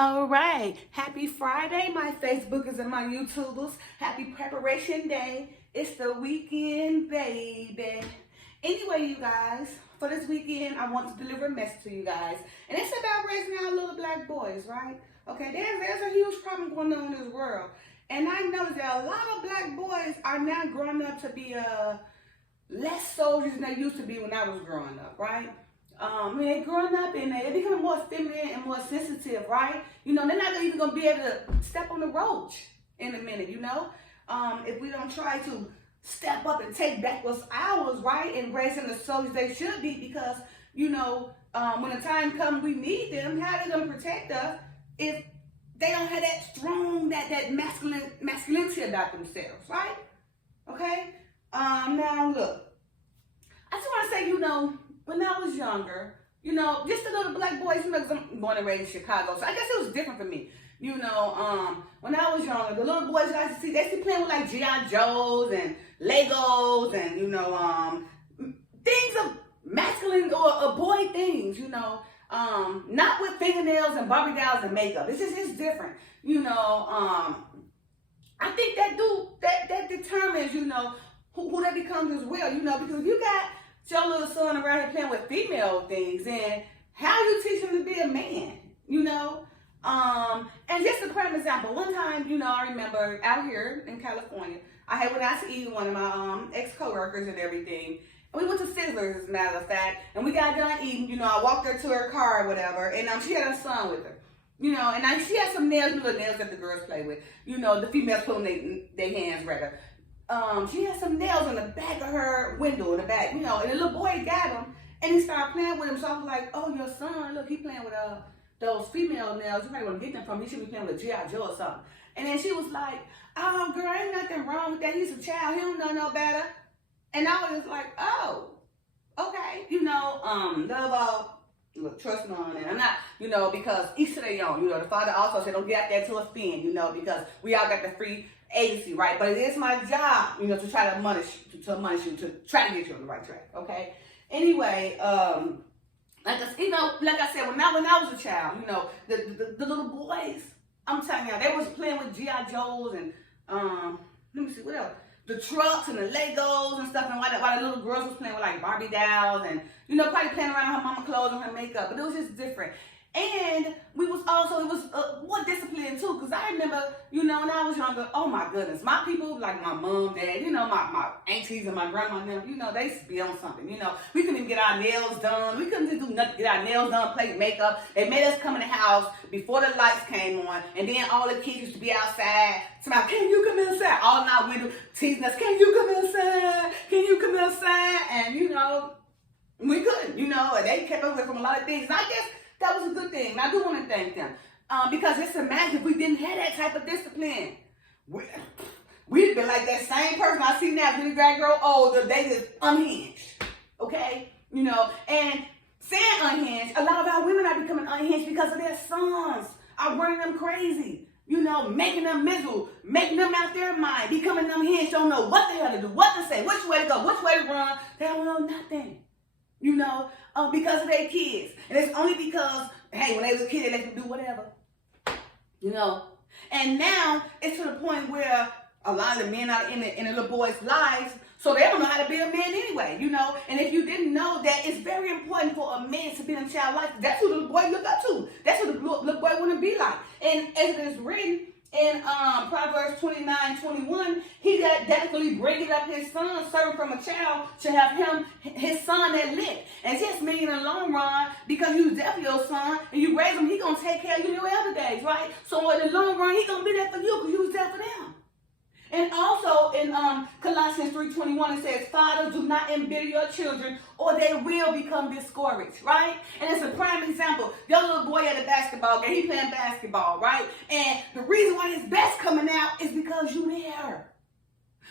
All right. Happy Friday, my Facebookers and my YouTubers. Happy preparation day. It's the weekend, baby. Anyway, you guys, for this weekend, I want to deliver a message to you guys. And it's about raising our little black boys, right? Okay, there's a huge problem going on in this world. And I noticed that a lot of black boys are now growing up to be less soldiers than they used to be when I was growing up, right? They're growing up and they're becoming more feminine and more sensitive, right? You know, they're not even going to be able to step on the roach in a minute, you know? If we don't try to step up and take back what's ours, right? And raise them the soldiers they should be because, you know, when the time comes we need them, how are they going to protect us if they don't have that strong, that masculinity about themselves, right? Okay? Now, look, I just want to say, you know, when I was younger, you know, just the little black boys, you know, because I'm born and raised in Chicago, so I guess it was different for me. You know, when I was younger, the little boys I used to see, they used to playing with like G.I. Joes and Legos and, you know, things of masculine or boy things, you know, not with fingernails and Barbie dolls and makeup. It's different, you know. I think that determines, you know, who that becomes as well, you know, because if you got your little son around here playing with female things, and how you teach him to be a man, you know? And just a prime example, one time, you know, I remember out here in California, I had went out to eat with one of my ex-coworkers and everything. And we went to Sizzlers, as a matter of fact, and we got done eating, you know, I walked her to her car or whatever, and she had her son with her. You know, and she had some nails, little nails that the girls play with. You know, the females put on their hands rather. She had some nails in the back of her window in the back, you know, and the little boy got them and he started playing with them. So I was like, oh, your son, look, he playing with those female nails. You probably want to get them from him. He should be playing with G.I. Joe or something. And then she was like, oh, girl, ain't nothing wrong with that. He's a child. He don't know no better. And I was just like, oh, okay. You know, love all, look, trust me on it. I'm not, you know, because each to their own. You know, the father also said, don't get out there to offend, you know, because we all got the free agency, right? But it is my job, you know, to try to admonish you, to try to get you on the right track, okay? Anyway, like I said, when I was a child, you know, the little boys, I'm telling you, they was playing with G.I. Joes and, let me see, what else? The trucks and the Legos and stuff, and while the little girls was playing with like Barbie dolls and, you know, probably playing around her mama clothes and her makeup, but it was just different. And it was more discipline too, because I remember, you know, when I was younger, oh my goodness, my people, like my mom, dad, you know, my aunties and my grandma and them, you know, they used to be on something, you know. We couldn't even get our nails done. We couldn't just do nothing, get our nails done, play makeup. They made us come in the house before the lights came on, and then all the kids used to be outside. Somebody, can you come inside? All night window teasing us, can you come inside? Can you come inside? And, you know, we couldn't, you know, and they kept us away from a lot of things. And I guess that was a good thing, and I do want to thank them. Because just imagine if we didn't have that type of discipline. We'd been like that same person I see now, when you grow older, they just unhinged, okay? You know, and saying unhinged, a lot of our women are becoming unhinged because of their sons are running them crazy. You know, making them miserable, making them out their mind, becoming unhinged, don't know what the hell to do, what to say, which way to go, which way to run. They don't know nothing. You know, because of their kids. And it's only because, hey, when they was a kid, they let them do whatever. You know. And now, it's to the point where a lot of the men are in the little boys' lives, so they don't know how to be a man anyway, you know. And if you didn't know that, it's very important for a man to be in a child's life. That's who the little boy look up to. That's who the little boy want to be like. And as it is written in Proverbs 29:21, he that definitely bringing up his son, serving from a child, to have his son that lit. And just mean in the long run, because you definitely your son, and you raise him, he gonna take care of you in your elder days, right? So in the long run, he gonna be there for you, because you was there for them. And also in Colossians 3:21, it says, fathers, do not embitter your children, or they will become discouraged, right? And it's a prime example. Your little boy at the basketball game, he playing basketball, right? And the reason why his best coming out is because you there.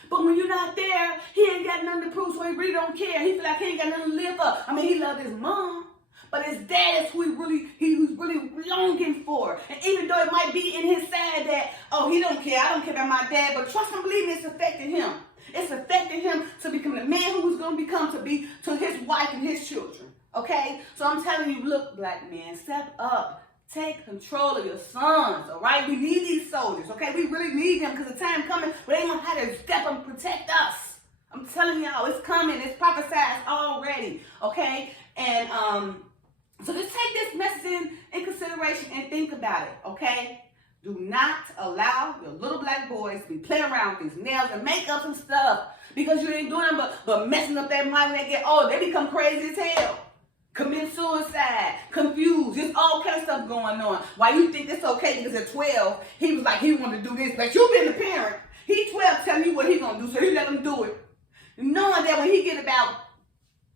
But when you're not there, he ain't got nothing to prove, so he really don't care. He feel like he ain't got nothing to live for. I mean, he love his mom, but his dad is who he's really longing for. And even though it might be in his side that, oh, he don't care, I don't care about my dad, but trust and believe me, it's affecting him. It's affecting him to become the man who he's going to become, to his wife and his children. Okay? So I'm telling you, look, black men, step up. Take control of your sons, all right? We need these soldiers, okay? We really need them because the time coming where they gonna have to step up and protect us. I'm telling y'all, it's coming. It's prophesied already, okay? And so just take this message in consideration and think about it, okay? Do not allow your little black boys to be playing around with these nails and makeup and stuff because you ain't doing them but messing up their mind when they get old. They become crazy as hell. Commit suicide, confused, just all kind of stuff going on. Why you think it's okay because at 12, he was like he wanted to do this, but you being the parent, he 12 telling you what he gonna do, so you let him do it. Knowing that when he get about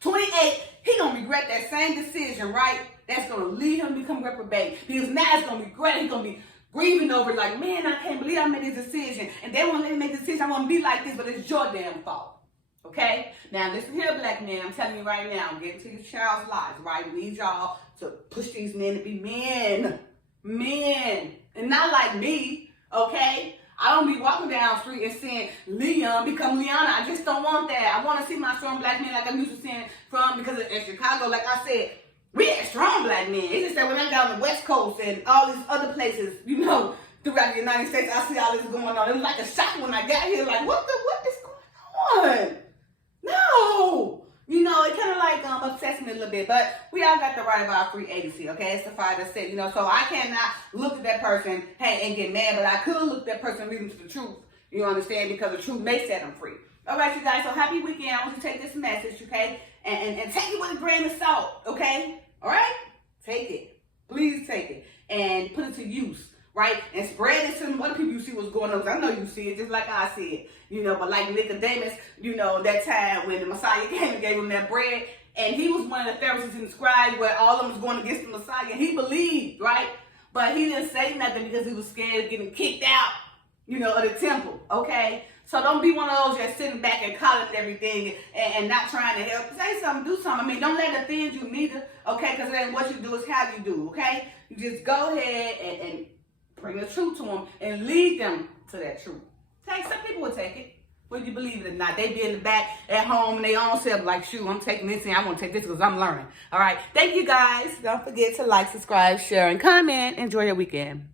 28, he gonna regret that same decision, right? That's gonna lead him to become reprobate. Because now it's gonna be great. He's gonna be grieving over it like, man, I can't believe I made this decision. And they won't let me make this decision. I wanna be like this, but it's your damn fault. Okay? Now, listen here, black men. I'm telling you right now, get into your child's lives, right? We need y'all to push these men to be men. Men. And not like me, okay? I don't be walking down the street and saying, Leon, become Leona. I just don't want that. I want to see my strong black men like I'm used to seeing from, because in Chicago, like I said, we had strong black men. It's just that when I got on the West Coast and all these other places, you know, throughout the United States, I see all this going on. It was like a shock when I got here, like, what is going on? No! You know, it kind of like upsets me a little bit, but we all got the right of our free agency, okay? It's the Father said, you know, so I cannot look at that person, hey, and get mad, but I could look at that person and lead them to the truth, you understand, because the truth may set them free. All right, you guys, so happy weekend. I want you to take this message, okay, and take it with a grain of salt, okay? All right? Take it. Please take it and put it to use. Right? And spread it to them other people you see what's going on. I know you see it just like I see it. You know, but like Nicodemus, you know, that time when the Messiah came and gave him that bread, and he was one of the Pharisees and scribes where all of them was going against the Messiah. And he believed, right? But he didn't say nothing because he was scared of getting kicked out, you know, of the temple. Okay? So don't be one of those just sitting back and calling everything and not trying to help. Say something, do something. I mean, don't let it offend you neither, okay? Because it ain't what you do, it's how you do, okay? You just go ahead and bring the truth to them and lead them to that truth. Some people will take it, whether you believe it or not. They be in the back at home and they own self like, shoot, I'm taking this and I want to take this because I'm learning. All right. Thank you guys. Don't forget to like, subscribe, share, and comment. Enjoy your weekend.